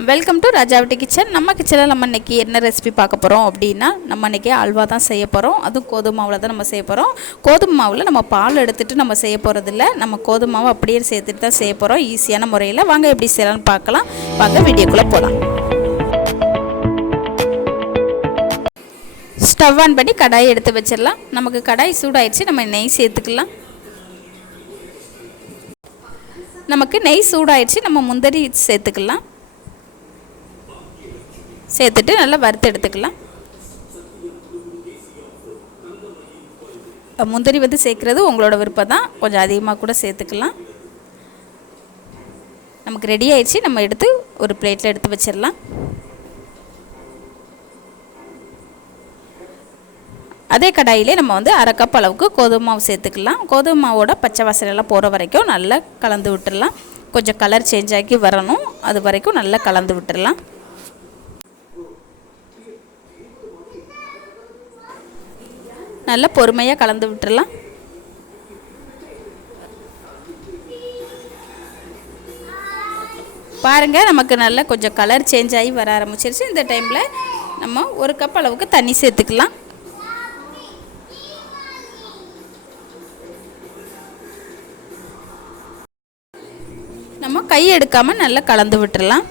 Welcome to ராஜாவட்டி kitchen. நம்ம கிச்சனில் நம்ம இன்றைக்கி என்ன ரெசிபி பார்க்க போகிறோம் அப்படின்னா, நம்ம இன்றைக்கி அல்வா தான் செய்ய போகிறோம். அதுவும் கோதுமை மாவில் தான் நம்ம செய்ய போகிறோம். கோதுமை மாவில் நம்ம பால் எடுத்துகிட்டு நம்ம செய்ய போகிறதில்ல, நம்ம கோதுமை மாவு அப்படியே சேர்த்துட்டு தான் செய்ய போகிறோம். ஈஸியான முறையில் வாங்க எப்படி செய்யலாம்னு பார்க்கலாம். வாங்க வீடியோக்குள்ளே போகலாம். ஸ்டவ் ஆன் பண்ணி கடாயை எடுத்து வச்சிடலாம். நமக்கு கடாய் சூடாயிடுச்சு, நம்ம நெய் சேர்த்துக்கலாம். நமக்கு நெய் சூடாயிடுச்சு, நம்ம முந்திரி சேர்த்துக்கலாம். சேர்த்துட்டு நல்லா வறுத்து எடுத்துக்கலாம். முந்திரி சேர்க்குறது உங்களோட விருப்பம் தான், கொஞ்சம் அதிகமாக கூட சேர்த்துக்கலாம். நமக்கு ரெடி ஆயிடுச்சு, நம்ம எடுத்து ஒரு பிளேட்டில் எடுத்து வச்சிடலாம். அதே கடாயிலே நம்ம அரை கப் அளவுக்கு கோதுமை மாவு சேர்த்துக்கலாம். கோதுமை மாவோட பச்சை வாசனையெல்லாம் போகிற வரைக்கும் நல்லா கலந்து விட்டுடலாம். கொஞ்சம் கலர் சேஞ்ச் ஆகி வரணும், அது வரைக்கும் நல்லா கலந்து விட்டுடலாம். நல்லா பொறுமையாக கலந்து விட்டுடலாம். பாருங்கள், நமக்கு நல்லா கொஞ்சம் கலர் சேஞ்ச் ஆகி வர ஆரம்பிச்சிருச்சு. இந்த டைமில் நம்ம ஒரு கப் அளவுக்கு தண்ணி சேர்த்துக்கலாம். நம்ம கை எடுக்காமல் நல்லா கலந்து விட்டுடலாம்.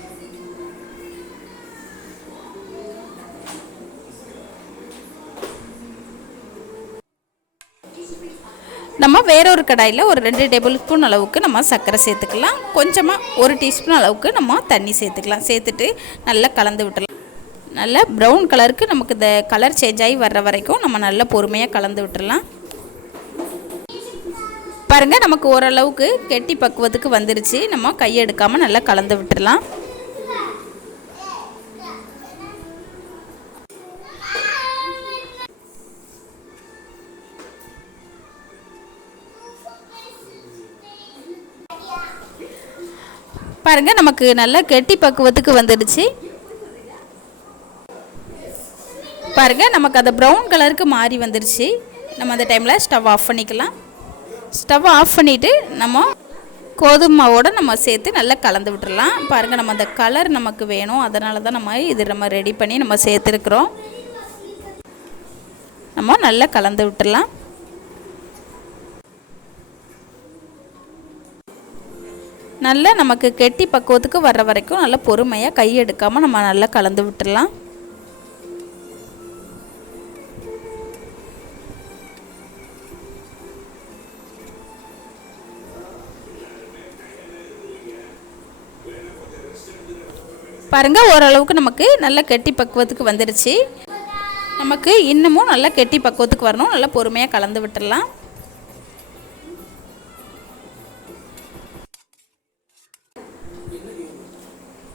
நம்ம வேறொரு கடாயில் ஒரு 2 டேபிள் ஸ்பூன் அளவுக்கு நம்ம சர்க்கரை சேர்த்துக்கலாம். கொஞ்சமாக 1 டீஸ்பூன் அளவுக்கு நம்ம தண்ணி சேர்த்துக்கலாம். சேர்த்துட்டு நல்லா கலந்து விட்டுடலாம். நல்லா ப்ரௌன் கலருக்கு நமக்கு இந்த கலர் சேஞ்ச் ஆகி வர்ற வரைக்கும் நம்ம நல்லா பொறுமையாக கலந்து விட்டுடலாம். பாருங்கள், நமக்கு ஓரளவுக்கு கெட்டி பக்குவத்துக்கு வந்துருச்சு. நம்ம கையெடுக்காமல் நல்லா கலந்து விட்டுடலாம். பாருங்கள், நமக்கு நல்லா கெட்டி பக்குவத்துக்கு வந்துடுச்சு. பாருங்கள், நமக்கு அந்த ப்ரௌன் கலருக்கு மாறி வந்துடுச்சு. நம்ம அந்த டைமில் ஸ்டவ் ஆஃப் பண்ணிக்கலாம். ஸ்டவ் ஆஃப் பண்ணிவிட்டு நம்ம கோதுமை மாவோடு நம்ம சேர்த்து நல்லா கலந்து விட்டுடலாம். பாருங்கள், நம்ம அந்த கலர் நமக்கு வேணும், அதனால தான் நம்ம ரெடி பண்ணி நம்ம சேர்த்துருக்குறோம். நம்ம நல்லா கலந்து விட்டுடலாம். நல்லா நமக்கு கெட்டி பக்குவத்துக்கு வர்ற வரைக்கும் நல்லா பொறுமையாக கை எடுக்காமல் நம்ம நல்லா கலந்து விட்டுடலாம். பாருங்கள், ஓரளவுக்கு நமக்கு நல்லா கெட்டி பக்குவத்துக்கு வந்துடுச்சு. நமக்கு இன்னமும் நல்லா கெட்டி பக்குவத்துக்கு வரணும், நல்லா பொறுமையாக கலந்து விட்டுடலாம்.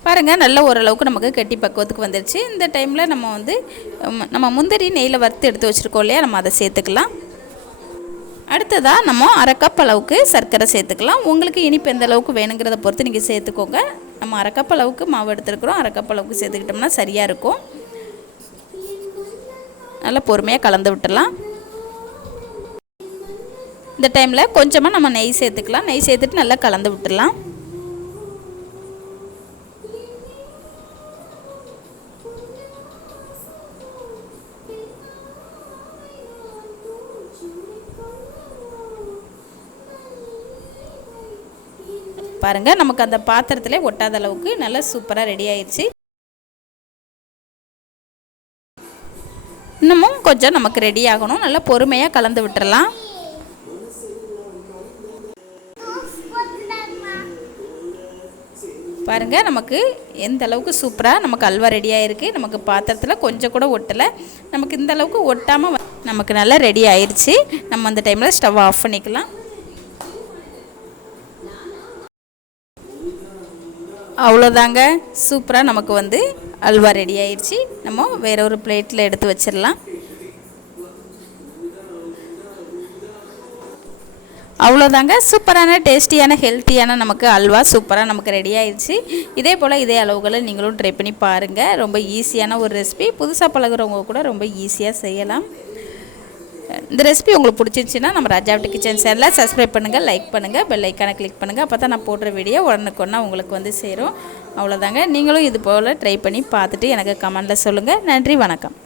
பாருங்கள், நல்ல ஓரளவுக்கு நமக்கு கெட்டி பக்குவத்துக்கு வந்துடுச்சு. இந்த டைமில் நம்ம முந்திரி நெய்யில் வறுத்து எடுத்து வச்சுருக்கோம் இல்லையா, நம்ம அதை சேர்த்துக்கலாம். அடுத்ததாக நம்ம அரை கப் அளவுக்கு சர்க்கரை சேர்த்துக்கலாம். உங்களுக்கு இனிப்பு எந்த அளவுக்கு வேணுங்கிறத பொறுத்து நீங்கள் சேர்த்துக்கோங்க. நம்ம அரை கப் அளவுக்கு மாவு எடுத்துருக்குறோம், அரை கப் அளவுக்கு சேர்த்துக்கிட்டோம்னா சரியாக இருக்கும். நல்லா பொறுமையாக கலந்து விட்டுடலாம். இந்த டைமில் கொஞ்சமாக நம்ம நெய் சேர்த்துக்கலாம். நெய் சேர்த்துட்டு நல்லா கலந்து விட்டுடலாம். பாருங்கள், நமக்கு அந்த பாத்திரத்தில் ஒட்டாத அளவுக்கு நல்லா சூப்பராக ரெடி ஆயிடுச்சு. இன்னமும் கொஞ்சம் நமக்கு ரெடி ஆகணும், நல்லா பொறுமையாக கலந்து விட்டுறலாம். பாருங்கள், நமக்கு எந்த அளவுக்கு சூப்பராக நமக்கு அல்வா ரெடி ஆகிருக்கு. நமக்கு பாத்திரத்தில் கொஞ்சம் கூட ஒட்டலை. நமக்கு இந்த அளவுக்கு ஒட்டாமல் நமக்கு நல்லா ரெடி ஆயிடுச்சு. நம்ம அந்த டைமில் ஸ்டவ் ஆஃப் பண்ணிக்கலாம். அவ்வளோதாங்க, சூப்பராக நமக்கு அல்வா ரெடி ஆயிடுச்சு. நம்ம வேற ஒரு பிளேட்டில் எடுத்து வச்சிடலாம். அவ்வளோதாங்க, சூப்பரான டேஸ்டியான ஹெல்த்தியான நமக்கு அல்வா சூப்பராக நமக்கு ரெடி ஆயிடுச்சு. இதே போல் இதே அளவுகளை நீங்களும் ட்ரை பண்ணி பாருங்கள். ரொம்ப ஈஸியான ஒரு ரெசிபி, புதுசாக பழகுறவங்க கூட ரொம்ப ஈஸியாக செய்யலாம். இந்த ரெசிபி உங்களுக்கு பிடிச்சிருந்துச்சின்னா நம்ம ராஜாவட்டி கிச்சன் சேனலை சப்ஸ்கிரைப் பண்ணுங்கள், லைக் பண்ணுங்கள், பெல் ஐக்கானை கிளிக் பண்ணுங்கள். அப்போ தான் நான் போடுற வீடியோ உடனுக்குன்னா உங்களுக்கு சேரும். அவ்வளோதாங்க. நீங்களும் இது போல் ட்ரை பண்ணி பார்த்துட்டு எனக்கு கமெண்டில் சொல்லுங்கள். நன்றி, வணக்கம்.